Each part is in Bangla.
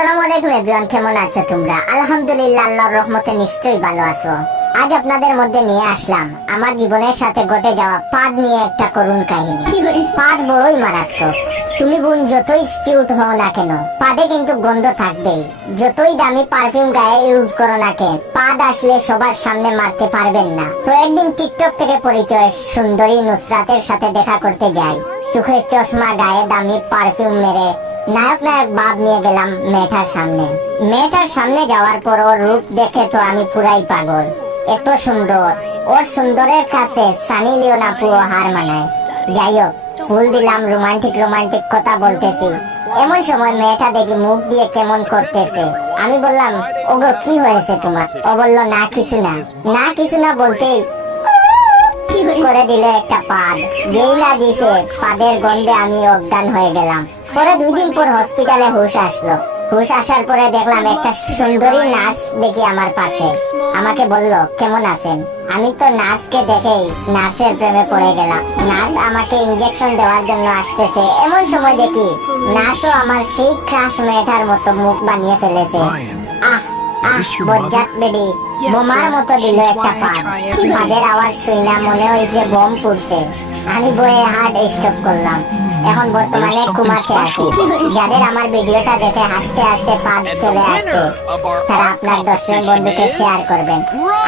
আসসালামু আলাইকুম এভরিওয়ান, কেমন আছো তোমরা? আলহামদুলিল্লাহ, আল্লাহর রহমতে নিশ্চয়ই ভালো আছো। আজ আপনাদের মধ্যে নিয়ে আসলাম আমার জীবনের সাথে ঘটে যাওয়া পাদ নিয়ে একটা করুণ কাহিনী। পাদ বড়ই মারাত্মক। তুমি বোন যতই কিউট হও না কেন, পাদে কিন্তু গন্ধ থাকবেই। যতই দামি পারফিউম গায়ে ইউজ করো না কেন, পাদ আসলে সবার সামনে মারতে পারবেন না। তো একদিন টিকটক থেকে পরিচয় সুন্দরী নুসরাতের সাথে দেখা করতে যাই। চোখে চশমা, গায়ে দামি পারফিউম মেরে নায়ক ভাব নিয়ে গেলাম মেয়েটার সামনে যাওয়ার পর ওর রূপ দেখে তো আমি পুরাই পাগল। এত সুন্দর, ওর সুন্দরের কাছে সানি লিওন আপুও হার মানায়। যাই হোক, ফুল দিলাম, রোমান্টিক কথা বলতেছি। এমন সময় মেয়েটা দেখি মুখ দিয়ে কেমন করতেছে। আমি বললাম, ওগো কি হয়েছে তোমার? ও বলল, না কিছু না বলতেই করে দিল একটা পাদ। যেই না দিছে, পাদের গন্ধে আমি অজ্ঞান হয়ে গেলাম। পরে 2 দিন পর হসপিটালে হুশ আসার পরে দেখলাম একটা সুন্দরী নার্স দেখি আমার পাশে। আমাকে বলল, কেমন আছেন? আমি তো নার্সকে দেখেই নার্সের প্রেমে পড়ে গেলাম। নার্স আমাকে ইনজেকশন দেওয়ার জন্য আসতেছে। এমন সময় দেখি নার্সও আমার সেই ক্রাশ মেয়েটার মতো মুখ বানিয়ে ফেলেছে। বজ্জাত বেডি বোমার মতো দিল একটা পাদ। পাদের আওয়াজ শুই না মনে হয়েছে বোম ফুটছে। আমি বয়ে হার্ট স্টপ করলাম। এখন বর্তমানে ঘুমাতে আছি। যাদের আমার ভিডিওটা দেখে হাসতে হাসতে পাদ চলে আসছে, তারা আপনার 10 জন বন্ধুকে শেয়ার করবেন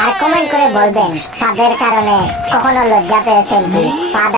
আর কমেন্ট করে বলবেন পাদের কারণে কখনো লজ্জা পেয়েছেন কি? পাদ